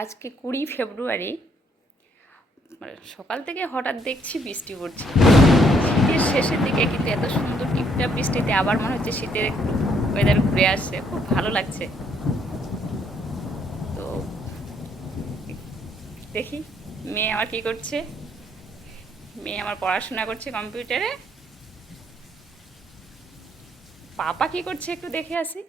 আজকে কুড়ি ফেব্রুয়ারি মানে সকাল থেকে হঠাৎ দেখছি বৃষ্টি পড়ছে। শীতের শেষের দিকে কিন্তু এত সুন্দর টিপটাপ বৃষ্টিতে আবার মনে হচ্ছে শীতের একটু ওয়েদার ঘুরে আসছে। খুব ভালো লাগছে। তো দেখি, মেয়ে আমার কী করছে? মেয়ে আমার পড়াশোনা করছে কম্পিউটারে। পাপা কি করছে একটু দেখে আসি।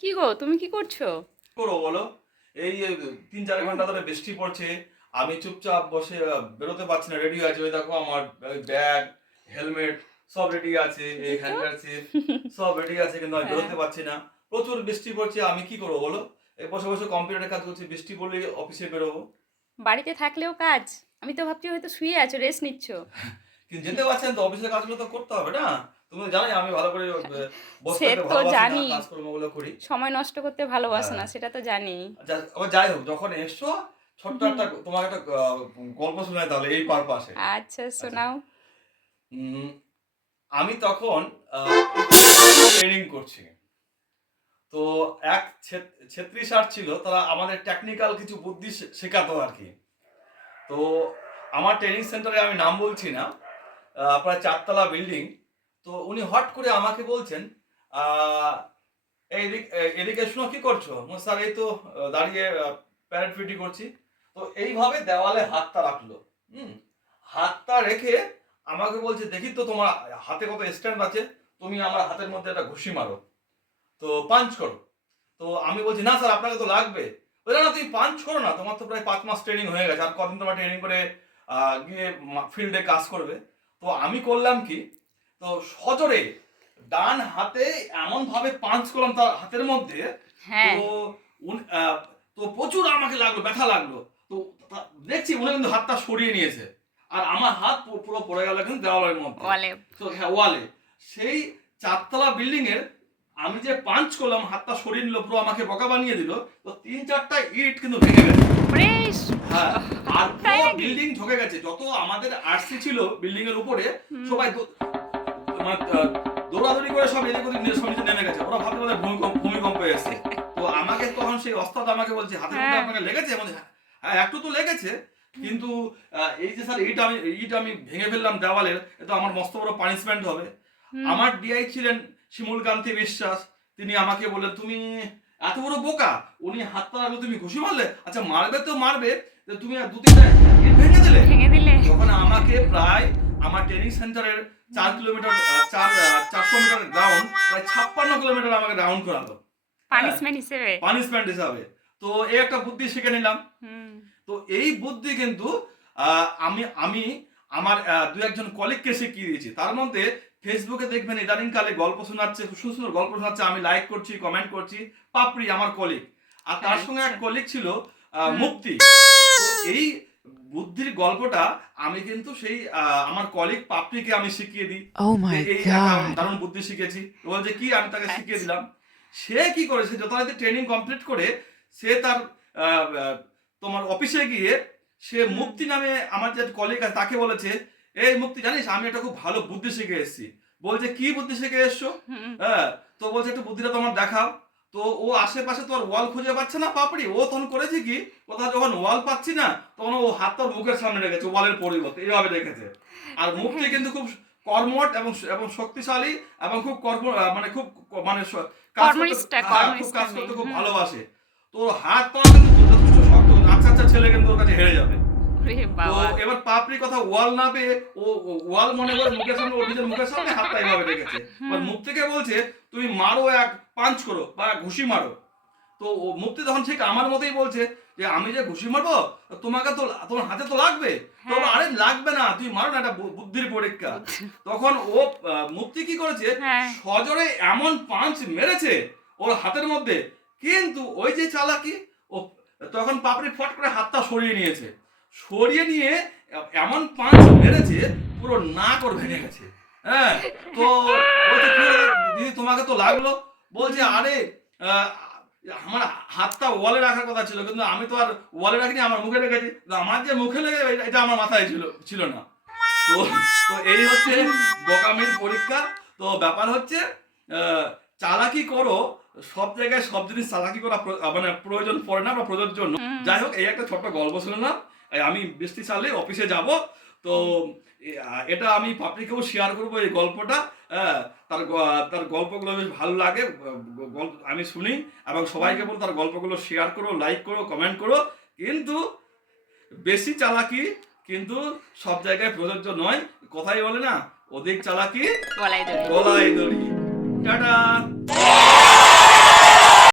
কি গো তুমি কি করছ? করো বলো। এই তিন চার ঘণ্টা ধরে বৃষ্টি পড়ছে। আমি চুপচাপ বসে বেরোতে পারছি না। রেডি আছে। ওই দেখো আমার ব্যাগ হেলমেট সব রেডি আছে। এই হ্যান্ডকারচিপ সব রেডি আছে। কিন্তু আমি বেরোতে পারছি না। প্রচুর বৃষ্টি পড়ছে। আমি কি করব বলো? এই বসে বসে কম্পিউটারে কাজ করছি। বৃষ্টি পড়লে অফিসে বেরোবো। বাড়িতে থাকলেও কাজ? আমি তো ভাবছি হয়তো শুয়ে আছো রেস্ট নিচ্ছ। কিন্তু যেতে পারছেন তো। অফিসের কাজগুলো তো করতে হবে না। তুমি জানোই আমি ভালো করে সে তো জানি। কাজকর্মগুলো করি। সময় নষ্ট করতে ভালোবাসো না হ্যাঁ। সেটা তো জানি। যা- আবার যাই হোক যখন এসছো ছোট্ট একটা তোমার একটা গল্প শোনায় তাহলে এই পারপাসে আচ্ছা শোনাও। উম, আমি তখন ট্রেনিং করছি। তো এক ছেত- ছেত্রী স্যার ছিল তারা আমাদের টেকনিক্যাল কিছু বুদ্ধি শেখাতো আর কি। তো আমার ট্রেনিং সেন্টারে আমি নাম বলছি না প্রায় চারতলা বিল্ডিং তো উনি হট করে আমাকে বলছেন এদিক- শুনো, কি করছ? স্যার, এই তো, দাঁড়িয়ে প্যারেড পিটি করছি। তো এইভাবে দেওয়ালে হাতটা রাখল। হুম, হাতটা রেখে আমাকে বলছে, দেখি তো তোমার হাতে কত স্ট্যান্ড আছে, তুমি আমার হাতের মধ্যে একটা ঘুষি মারো। তো পাঞ্চ করো। তো আমি বলছি, না, স্যার, আপনাকে তো লাগবে। বলে না তুমি পাঞ্চ করো না, তোমার তো প্রায় পাঁচ মাস ট্রেনিং হয়ে গেছে, আর কদিন তোমার ট্রেনিং করে গিয়ে ফিল্ডে কাজ করবে। তো আমি করলাম কি তো সজোরে ডান হাতে এমন ভাবে পাঞ্চ করলাম তার হাতের মধ্যে হ্যাঁ। তো তো প্রচুর আমাকে লাগল ব্যথা লাগল। তো দেখছি উনি কিন্তু হাতটা সরিয়ে নিয়েছে। আর আমার হাত পুরো পড়ে গেল কিন্তু দেওয়ালের মধ্যে। তো হ্যাঁ ওয়ালে। সেই চারতলা বিল্ডিং এর আমি যে পাঞ্চ করলাম হাতটা সরিয়ে নিল পুরো আমাকে বকা বানিয়ে দিল তো তিন চারটা ইট কিন্তু ভেঙে গেছে। হ্যাঁ আর পুরো বিল্ডিং ঢকে গেছে। যত আমাদের আরসি ছিল বিল্ডিং এর উপরে সবাই মানে দৌড়াদৌড়ি করে সব এদিক ওদিক নিয়ে সব নিচে নেমে গেছে। ওরা ভাবতে পারে ভূমিকম্প ভূমিকম্প এসেছে তো আমাকে তখন সেই অস্তাদ আমাকে বলছে মধ্যে হ্যাঁ। আপনাকে লেগেছে? আমি হ্যাঁ একটু তো লেগেছে কিন্তু এই যে স্যার ইট আমি ইট আমি ভেঙে ফেললাম দেওয়ালের এটা আমার মস্ত বড় পানিশমেন্ট হবে। আমার ডিআই ছিলেন শিমুল কান্তি বিশ্বাস। তিনি আমাকে বললেন তুমি এত বড় বোকা উনি হাতটা রাখল তুমি ঘুষি মারলে? আচ্ছা মারবে তো মারবে তুমি আর দু তিনটা ভেঙে দিলে? ভেঙে দিলে। আমাকে প্রায় আমার ট্রেনিং সেন্টারের চার কিলোমিটার চার চারশো মিটার গ্রাউন্ড প্রায় ছাপ্পান্ন কিলোমিটার আমাকে রাউন্ড করালো। পানিশমেন্ট হিসেবে? পানিশমেন্ট হিসাবে। তো এই একটা বুদ্ধি শিখে নিলাম। তো এই বুদ্ধি কিন্তু আমি আমি আমার দু একজন কলিগকে শিখিয়ে দিয়েছি। তার মধ্যে ফেসবুকে দেখবেন ইদানিং কালে গল্প শোনাচ্ছে সুন্দর সুন্দর গল্প শোনাচ্ছে আমি লাইক করছি কমেন্ট করছি। পাপড়ি আমার কলিগ আর তার সঙ্গে এক কলিগ ছিল আহ, মুক্তি। তো এই বুদ্ধির গল্পটা আমি কিন্তু সেই আমার কলিগ পাপড়িকে আমি শিখিয়ে দিই। Oh. দারুণ বুদ্ধি শিখেছি। বলছে কি আমি তাকে শিখিয়ে। দিলাম? সে কি করেছে যথারীতি ট্রেনিং কমপ্লিট করে সে তার তোমার অফিসে গিয়ে সে মুক্তি নামে আমার যে কলিগ আছে তাকে বলেছে এই মুক্তি জানিস আমি একটা খুব ভালো বুদ্ধি শিখে এসেছি। বলছে কি বুদ্ধি শিখে এসছো? হ্যাঁ তো বলছে একটু বুদ্ধিটা তোমার দেখাও। তো ও আশেপাশে তো আর ওয়াল খুঁজে পাচ্ছে না পাপড়ি ও তখন করেছে কি? কোথাও যখন ওয়াল পাচ্ছি না তখন ও হাত তোর মুখের সামনে রেখেছে ওয়ালের পরিবর্তে এইভাবে রেখেছে আর মুক্তি কিন্তু খুব কর্মট এবং এবং শক্তিশালী এবং খুব কর্ম মানে খুব মানে কাজ করতে- হ্যাঁ, খুব ভালোবাসে। তো হাত কিন্তু যথেষ্ট শক্ত আচ্ছা আচ্ছা ছেলে কিন্তু ওর কাছে হেরে যাবে। তো এবার পাপড়ি কথা ওয়াল না পেয়ে ও ওয়াল মনে করে মুখের সামনে ওর নিজের মুখের সামনে হাতটা রেখেছে। মুখ থেকে বলছে তুমি মারো এক পাঞ্চ করো বা ঘুষি মারো। তো ও মুক্তি তখন ঠিক আমার মতোই বলছে যে আমি যে ঘুষি মারবো তোমাকে তো তোমার হাতে তো লাগবে? তো হ্যাঁ। আরে লাগবে না তুই মারো না এটা বুদ্ধির পরীক্ষা। তখন ও মুক্তি কি করেছে হ্যাঁ। সজোরে এমন পাঞ্চ মেরেছে ওর হাতের মধ্যে কিন্তু ওই যে চালাকি ও তখন পাপড়ি ফট করে হাতটা সরিয়ে নিয়েছে। সরিয়ে নিয়ে এমন পাঞ্চ মেরেছে পুরো নাক ওর ভেঙে গেছে। হ্যাঁ তো দিদি তোমাকে তো লাগল। বলছে আরে আমার হাতটা ওয়ালে রাখার কথা ছিল কিন্তু আমি তো আর ওয়ালে রাখিনি আমার মুখে রেখেছি। আমার যে মুখে লেগে এটা- আমার মাথায় ছিল ছিল না। তো তো এই হচ্ছে বোকামির পরীক্ষা। তো ব্যাপার হচ্ছে আহ, চালাকি করো সব জায়গায় সব জিনিস চালাকি করা মানে প্রয়োজন পড়ে না বা প্রযোজ্য যাই হোক এই একটা ছোট্ট গল্প শুনলাম। আমি বৃষ্টি ছাড়লে অফিসে যাব। তো এটা আমি পাবলিকেও শেয়ার করব এই গল্পটা। হ্যাঁ, তার তার গল্পগুলো বেশ ভালো লাগে। গল্প আমি শুনি এবং সবাইকে বল তার গল্পগুলো শেয়ার করো লাইক করো কমেন্ট করো। কিন্তু বেশি চালাকি কিন্তু সব জায়গায় প্রযোজ্য নয়। কথাই বলে না অধিক চালাকি গলায় দড়ি। টাটা!